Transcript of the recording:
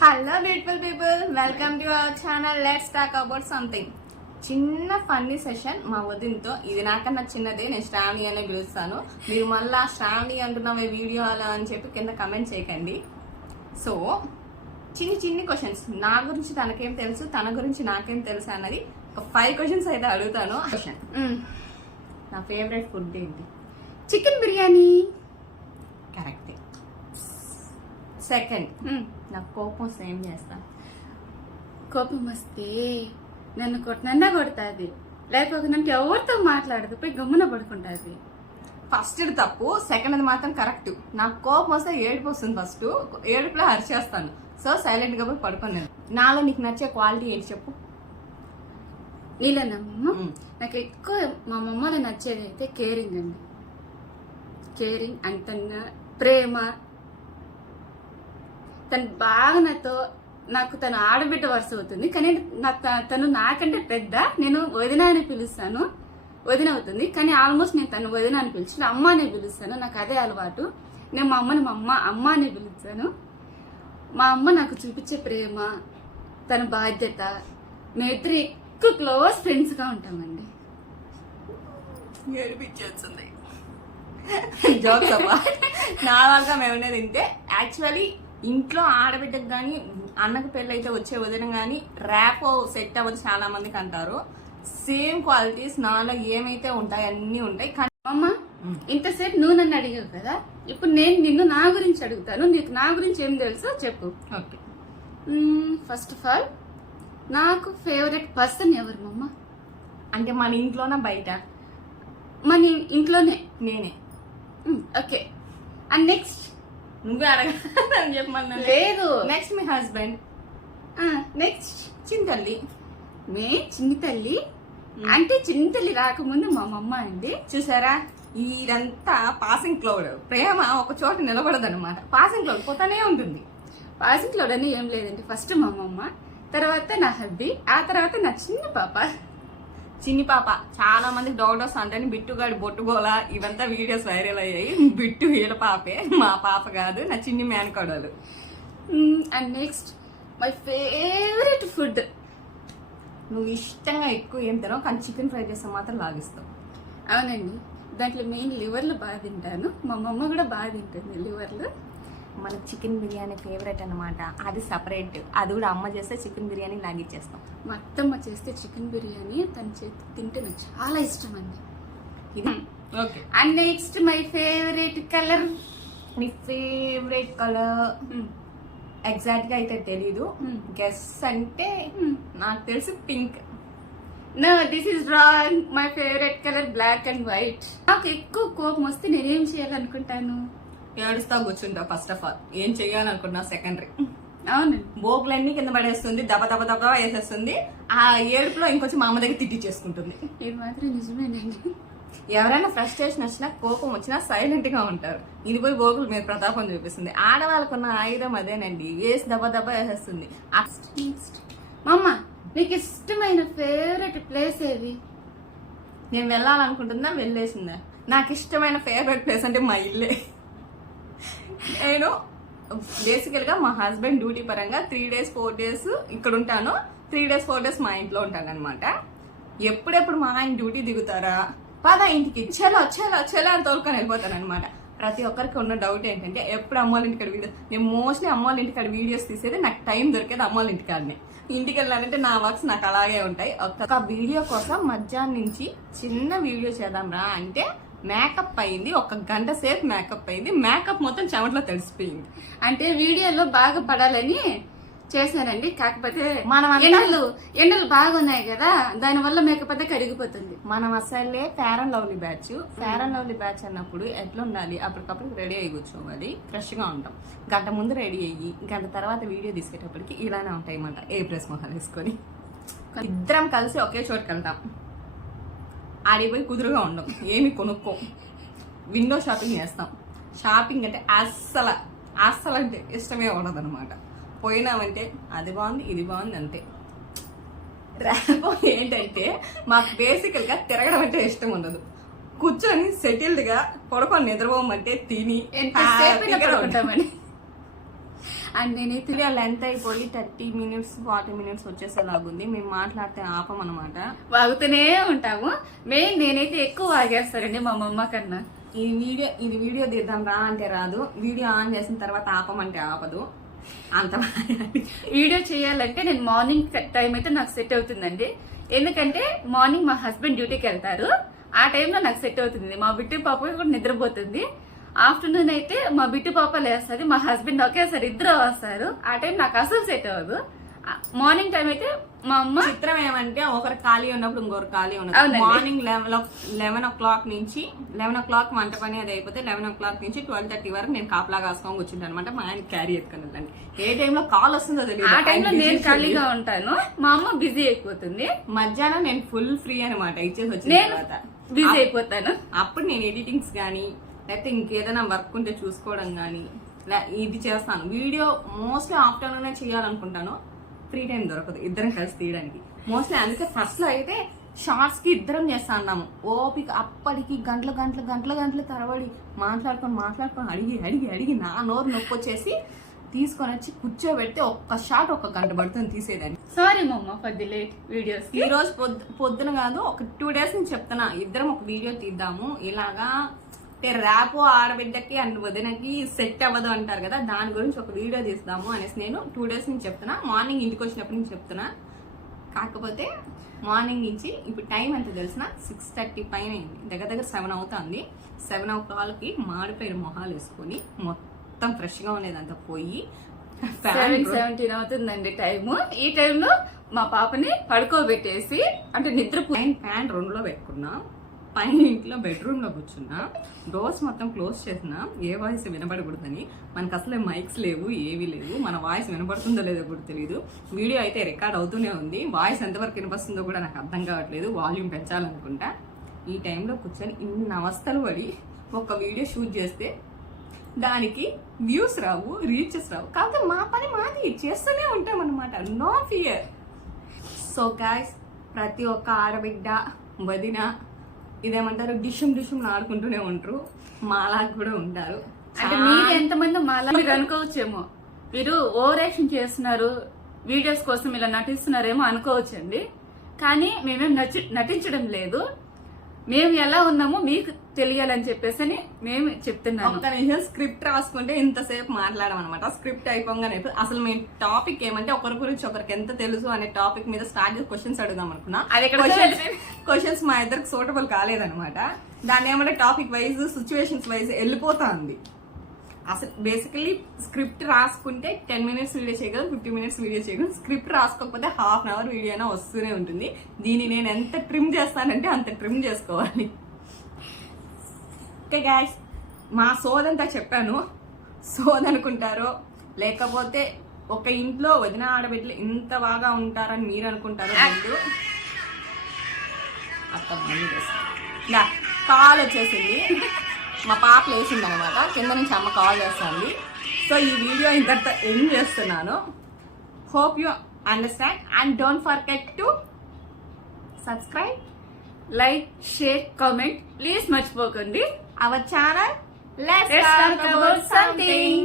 Hello beautiful people, welcome to our channel. Let's talk about something. చిన్న funny session మా వదినతో. ఇది నాకన్నా చిన్నదే, నేను శ్రావణి అనే పిలుస్తాను. మీరు మళ్ళా శ్రావణి అంటున్నామే వీడియోలో అని చెప్పి కింద కమెంట్ చేయకండి. సో చిన్ని క్వశ్చన్స్, నా గురించి తనకేం తెలుసు, తన గురించి నాకేం తెలుసు అన్నది ఒక 5 క్వశ్చన్స్ అయితే అడుగుతాను. క్వశ్చన్, నా ఫేవరెట్ ఫుడ్ ఏంటి? చికెన్ బిర్యానీ. కరెక్టే. సెకండ్, నాకు కోపం వస్తే ఏం చేస్తా? కోపం వస్తే నన్ను కొట్టనన్నా కొడుతుంది, లేకపోతే నన్ను ఎవరితో మాట్లాడదు, పోయి గమ్మున పడుకుంటుంది. ఫస్ట్ తప్పు, సెకండ్ మాత్రం కరెక్ట్. నాకు కోపం వస్తే ఏడుపు వస్తుంది. ఫస్ట్ ఏడుపులో అరిచేస్తాను. సో సైలెంట్ గా పోయి పడుకున్నాను. నాలో నీకు నచ్చే క్వాలిటీ ఏంటి చెప్పు? నీళ్ళనమ్మ, నాకు ఎక్కువ మా మమ్మల్ని నచ్చేది అయితే కేరింగ్ అండి. కేరింగ్ అంతగా, ప్రేమ. తను బాగా నాకు తను ఆడబిడ్డ వరుస అవుతుంది, కానీ తను నాకంటే పెద్ద. నేను వదిన అని పిలుస్తాను, వదిన అవుతుంది. కానీ ఆల్మోస్ట్ నేను తను వదిన అని పిలిచి అమ్మ అని పిలుస్తాను. నాకు అదే అలవాటు. నేను మా అమ్మని అమ్మ అని పిలుస్తాను. మా అమ్మ నాకు చూపించే ప్రేమ, తన బాధ్యత, మేమిద్దరు ఎక్కువ క్లోజ్ ఫ్రెండ్స్ గా ఉంటామండి. ఏడిపించేస్తుంది. జోక్స్ అబ్బా. నార్మల్గా మేము తింటే యాక్చువల్లీ ఇంట్లో ఆడబిడ్డకు కానీ అన్నకు పెళ్ళైతే వచ్చే వదిన కానీ ర్యాపో సెట్ అవ్వదు చాలా మందికి అంటారు. సేమ్ క్వాలిటీస్ నాలో ఏమైతే ఉంటాయి అన్నీ ఉంటాయి. కానీ అమ్మ, ఇంతసేపు నువ్వు నన్ను అడిగావు కదా, ఇప్పుడు నేను నిన్ను నా గురించి అడుగుతాను. నీకు నా గురించి ఏం తెలుసో చెప్పు. ఓకే. ఫస్ట్ ఆఫ్ ఆల్, నాకు ఫేవరెట్ పర్సన్ ఎవరు మమ్మ? అంటే మన ఇంట్లోనా బయట? మన ఇంట్లోనే. నేనే. ఓకే. అండ్ నెక్స్ట్ నువ్వే అడగాలని చెప్పమన్నా. లేదు, నెక్స్ట్ మీ హస్బెండ్. నెక్స్ట్ చింతల్లి. చిన్ని తల్లి. అంటే చిన్ని తల్లి రాకముందు మా మమ్మ అండి. చూసారా, ఇదంతా పాసింగ్ క్లౌడ్. ప్రేమ ఒక చోట నిలబడదు అనమాట. పాసింగ్ క్లౌడ్ పోతానే ఉంటుంది. పాసింగ్ క్లౌడ్ అని ఏం లేదండి. ఫస్ట్ మా మమ్మ, తర్వాత నా హబ్బీ, ఆ తర్వాత నా చిన్న పాప. చిన్ని పాప. చాలా మందికి డౌట్ వస్తా అంటే బిట్టుగాడి బొట్టుగోల ఇవంతా వీడియోస్ వైరల్ అయ్యాయి. బిట్టు వీళ్ళ పాపే, మా పాప కాదు, నా చిన్ని మేనకోడలు. And next my favourite food. నువ్వు ఇష్టంగా ఎక్కువ ఏం తినవు, కానీ చికెన్ ఫ్రై చేస్తే మాత్రం లాగిస్తావు. అవునండి, దాంట్లో మెయిన్ లివర్లు బాగా తింటాను. మా మమ్మ కూడా బాగా తింటుంది లివర్లు. మనకు చికెన్ బిర్యానీ ఫేవరెట్ అనమాట. అది సపరేట్. అది కూడా అమ్మ చేస్తే చికెన్ బిర్యానీ లాగిచ్చేస్తాం. మా అత్తమ్మ చేస్తే చికెన్ బిర్యానీ తన చేతి తింటే నాకు చాలా ఇష్టం అండి. ఇది okay. And next my favourite colour. నీ ఫేవరెట్ కలర్ ఎగ్జాక్ట్ గా అయితే తెలీదు. గెస్ అంటే నాకు తెలిసి pink. No, this is wrong. My favourite colour black and white. నాకు ఎక్కువ కోపం వస్తే నేనేం చేయాలనుకుంటాను? ఏడుస్తా కూర్చుంటావు. ఫస్ట్ ఆఫ్ ఆల్ ఏం చెయ్యాలనుకున్నా సెకండరీ. అవునండి, బోకులన్నీ కింద పడేస్తుంది, దెబ్బ వేసేస్తుంది. ఆ ఏడుపులో ఇంకొంచెం మా అమ్మ దగ్గర తిట్టి చేసుకుంటుంది. ఇది మాత్రం నిజమేనండి. ఎవరైనా ఫ్రస్ట్రేషన్ వచ్చినా, కోపం వచ్చినా సైలెంట్ గా ఉంటారు. ఇది పోయి బోకుల మీద ప్రతాపం చూపిస్తుంది. ఆడవాళ్ళకున్న ఆయుధం అదేనండి, వేసి దెబ్బ వేసేస్తుంది. మమ్మ, నీకు ఇష్టమైన ఫేవరెట్ ప్లేస్ ఏది? నేను వెళ్ళాలనుకుంటుందా, వెళ్ళేసిందా? నాకు ఇష్టమైన ఫేవరెట్ ప్లేస్ అంటే మా ఇల్లే. నేను బేసికల్ గా మా హస్బెండ్ డ్యూటీ పరంగా 3 days 4 days ఇక్కడ ఉంటాను, 3 days 4 days మా ఇంట్లో ఉంటాను అనమాట. ఎప్పుడెప్పుడు మా ఆయన డ్యూటీ దిగుతారా, పద ఇంటికి, చెలో అని తోలుకొని వెళ్ళిపోతాను అనమాట. ప్రతి ఒక్కరికి ఉన్న డౌట్ ఏంటంటే ఎప్పుడు అమ్మ వాళ్ళ ఇంటికాడ వీడియో. నేను మోస్ట్లీ అమ్మ వాళ్ళ ఇంటికాడ వీడియోస్ తీసేది, నాకు టైం దొరికేది అమ్మ వాళ్ళ ఇంటికాడనే. ఇంటికి వెళ్ళాలంటే నా వర్క్స్ నాకు అలాగే ఉంటాయి. ఒక్క వీడియో కోసం మధ్యాహ్నం నుంచి చిన్న వీడియో చేద్దాం రా అంటే మేకప్ అయింది. 1 గంట సేపు మేకప్ అయింది. మేకప్ మొత్తం చెమటలో తెలిసిపోయింది. అంటే వీడియోలో బాగా పడాలని చేశానండి. కాకపోతే మనం ఎండలు బాగున్నాయి కదా, దాని వల్ల మేకప్ అంతా కరిగిపోతుంది. మనం అసలే fair and lovely batch. Fair and lovely batch అన్నప్పుడు ఎట్లా ఉండాలి, అప్పటికప్పుడు రెడీ అయ్యి కూర్చోవాలి, ఫ్రెష్ గా ఉంటాం. గంట ముందు రెడీ అయ్యి గంట తర్వాత వీడియో తీసుకేటప్పటికి ఇలానే ఉంటాయి అన్నమాట. ఏ ప్రెస్ మొహాలు వేసుకొని ఇద్దరం కలిసి ఒకే చోటుకి వెళ్తాం. ఆడిపోయి కుదురుగా ఉండం, ఏమి కొనుక్కో, విండో షాపింగ్ చేస్తాం. షాపింగ్ అంటే అస్సలు అంటే ఇష్టమే ఉండదు అనమాట. పోయినామంటే అది బాగుంది ఇది బాగుంది అంతే. ర్యాపో ఏంటంటే మాకు బేసికల్ గా తిరగడం అంటే ఇష్టం ఉండదు. కూర్చొని సెటిల్డ్ గా పడుకొని నిద్రపోమంటే తిని ఉంటామని అండ్ నేనైతే వీడియో లెంత్ అయిపోయి 30 మినిట్స్ 40 మినిట్స్ వచ్చేసేలాగుంది. మేము మాట్లాడితే ఆపమన్నమాట. వాగుతూనే ఉంటాము. మెయిన్ నేనైతే ఎక్కువ వాగేస్తానండి మా మమ్మ కన్నా. ఇది వీడియో తీద్దాం రా అంటే రాదు, వీడియో ఆన్ చేసిన తర్వాత ఆపమంటే ఆపదు. అంత వీడియో చేయాలంటే నేను మార్నింగ్ టైం అయితే నాకు సెట్ అవుతుందండి. ఎందుకంటే మార్నింగ్ మా హస్బెండ్ డ్యూటీకి వెళ్తారు, ఆ టైంలో నాకు సెట్ అవుతుంది. మా బిట్టు పాప కూడా నిద్రపోతుంది. ఆఫ్టర్నూన్ అయితే మా బిట్టు పాప లేస్తుంది, మా హస్బెండ్ ఒకేసారి ఇద్దరు వస్తారు. ఆ టైం నాకు అసలు సెట్ అవ్వదు. మార్నింగ్ టైం అయితే మా అమ్మ చిత్రం ఏమంటే ఒకరు ఖాళీ ఉన్నప్పుడు ఇంకొకరు ఖాళీ ఉన్నది. అవునండి. మార్నింగ్ 11 o'clock నుంచి 11 o'clock వంట పని అది అయిపోతే 11 o'clock నుంచి 12:30 వరకు నేను కాపలా కాసుకొని కూర్చుంటాను అనమాట. మా ఆయన క్యారీ ఎత్తుకుని ఏ టైంలో కాల్ వస్తుందో తెలియదు. ఆ టైంలో నేను ఖాళీగా ఉంటాను, మా అమ్మ బిజీ అయిపోతుంది. మధ్యాహ్నం నేను ఫుల్ ఫ్రీ అనమాట. ఇచ్చేసి వచ్చిన నేను తర్వాత బిజీ అయిపోతాను. అప్పుడు నేను ఎడిటింగ్స్ గానీ లేకపోతే ఇంకేదైనా వర్క్ ఉంటే చూసుకోవడం గానీ ఇది చేస్తాను. వీడియో మోస్ట్లీ ఆఫ్టర్నూనే చేయాలనుకుంటాను, ఫ్రీ టైం దొరకదు ఇద్దరం కలిసి తీయడానికి. మోస్ట్లీ అందుకే ఫస్ట్ లో అయితే షార్ట్స్ కి ఇద్దరం చేస్తా అన్నాము. ఓపిక అప్పటికి గంటలు తరబడి మాట్లాడుకొని అడిగి నా నోరు నొప్పి వచ్చేసి తీసుకొని వచ్చి కూర్చోబెడితే ఒక్క షాట్ 1 గంట పడుతుంది తీసేదాన్ని. సారీ మమ్మ ఫర్ ది లేట్ వీడియోస్. ఈ రోజు పొద్దున కాదు, ఒక 2 days నుంచి చెప్తున్నా ఇద్దరం ఒక వీడియో తీద్దాము ఇలాగా. ర్యాపో ఆడబిడ్డకి అండ్ వదినకి సెట్ అవ్వదు అంటారు కదా, దాని గురించి ఒక వీడియో తీస్తాము అనేసి నేను 2 days నుంచి చెప్తున్నా. మార్నింగ్ ఇంటికి వచ్చినప్పటి నుంచి చెప్తున్నా. కాకపోతే మార్నింగ్ నుంచి ఇప్పుడు టైం ఎంత తెలిసిన 6:30 పైన అయింది. దగ్గర 7 అవుతుంది. 7 o'clockకి మాడిపోయిన మొహాలు వేసుకొని మొత్తం ఫ్రెష్ గా ఉండేదంతా పోయి 7:17 అవుతుందండి టైము. ఈ టైంలో మా పాపని పడుకోబెట్టేసి అంటే నిద్ర ఫ్యాన్ 2లో పెట్టుకున్నా, పైన ఇంట్లో బెడ్రూమ్ లో కూర్చున్నా, డోర్స్ మొత్తం క్లోజ్ చేసినా ఏ వాయిస్ వినపడకూడదని. మనకు అసలే మైక్స్ లేవు, ఏవీ లేవు. మన వాయిస్ వినపడుతుందో లేదో కూడా తెలియదు. వీడియో అయితే రికార్డ్ అవుతూనే ఉంది, వాయిస్ ఎంతవరకు వినిపిస్తుందో కూడా నాకు అర్థం కావట్లేదు. వాల్యూమ్ పెంచాలనుకుంటా. ఈ టైంలో కూర్చొని ఇన్ని అవస్థలు పడి ఒక వీడియో షూట్ చేస్తే దానికి వ్యూస్ రావు, రీచెస్ రావు. కాకపోతే మా పని మాది చేస్తూనే ఉంటాం అనమాట. No fear. సో గైస్, ప్రతి ఒక్క ఆడబిడ్డ వదిన ఇదేమంటారు డిషుమ్ ఆడుకుంటూనే ఉంటారు. మాలా కూడా ఉంటారు. అంటే మీరు ఎంతమంది మాలా మీరు అనుకోవచ్చేమో, మీరు ఓవర్ యాక్షన్ చేస్తున్నారు వీడియోస్ కోసం ఇలా నటిస్తున్నారేమో అనుకోవచ్చండి. కానీ మేమేం నటించడం లేదు. మేము ఎలా ఉన్నామో మీకు తెలియాలని చెప్పేసి మేము చెప్తున్నాము. ఒక్క నిమిషం స్క్రిప్ట్ రాసుకుంటే ఇంతసేపు మాట్లాడమన్నమాట. స్క్రిప్ట్ అయిపోగానే అసలు మేము టాపిక్ ఏమంటే ఒకరి గురించి ఒకరికి ఎంత తెలుసు అనే టాపిక్ మీద స్టార్ట్ చేసి క్వశ్చన్స్ అడుగుదాం అనుకున్నా. క్వశ్చన్స్ మా ఇద్దరికి సూటబుల్ కాలేదనమాట. దాన్ని ఏమంటే టాపిక్ వైజ్ సిచ్యువేషన్స్ వైజ్ వెళ్ళిపోతా ఉంది. అసలు బేసికలీ స్క్రిప్ట్ రాసుకుంటే 10 minutes వీడియో చేయగలం, 50 minutes వీడియో చేయగలం. స్క్రిప్ట్ రాసుకోకపోతే 1/2 hour వీడియో అయినా వస్తూనే ఉంటుంది. దీన్ని నేను ఎంత ట్రిమ్ చేస్తానంటే అంత ట్రిమ్ చేసుకోవాలి. ఓకే గాయ్స్, మా సోదంతా చెప్పాను. సోదనుకుంటారో లేకపోతే ఒక ఇంట్లో వదిన ఆడబిడ్డలు ఇంత బాగా ఉంటారని మీరు అనుకుంటారో ముందు అర్థం కాల్ వచ్చేసింది. మా పాప లేచింది అనమాట, కింద నుంచి అమ్మ కాల్ చేస్తుంది. సో ఈ వీడియో ఇంతటితో ఎండ్ చేస్తున్నాను. Hope you understand and don't forget to subscribe, like, share, comment please మర్చిపోకండి. Our channel let's Let's talk about something.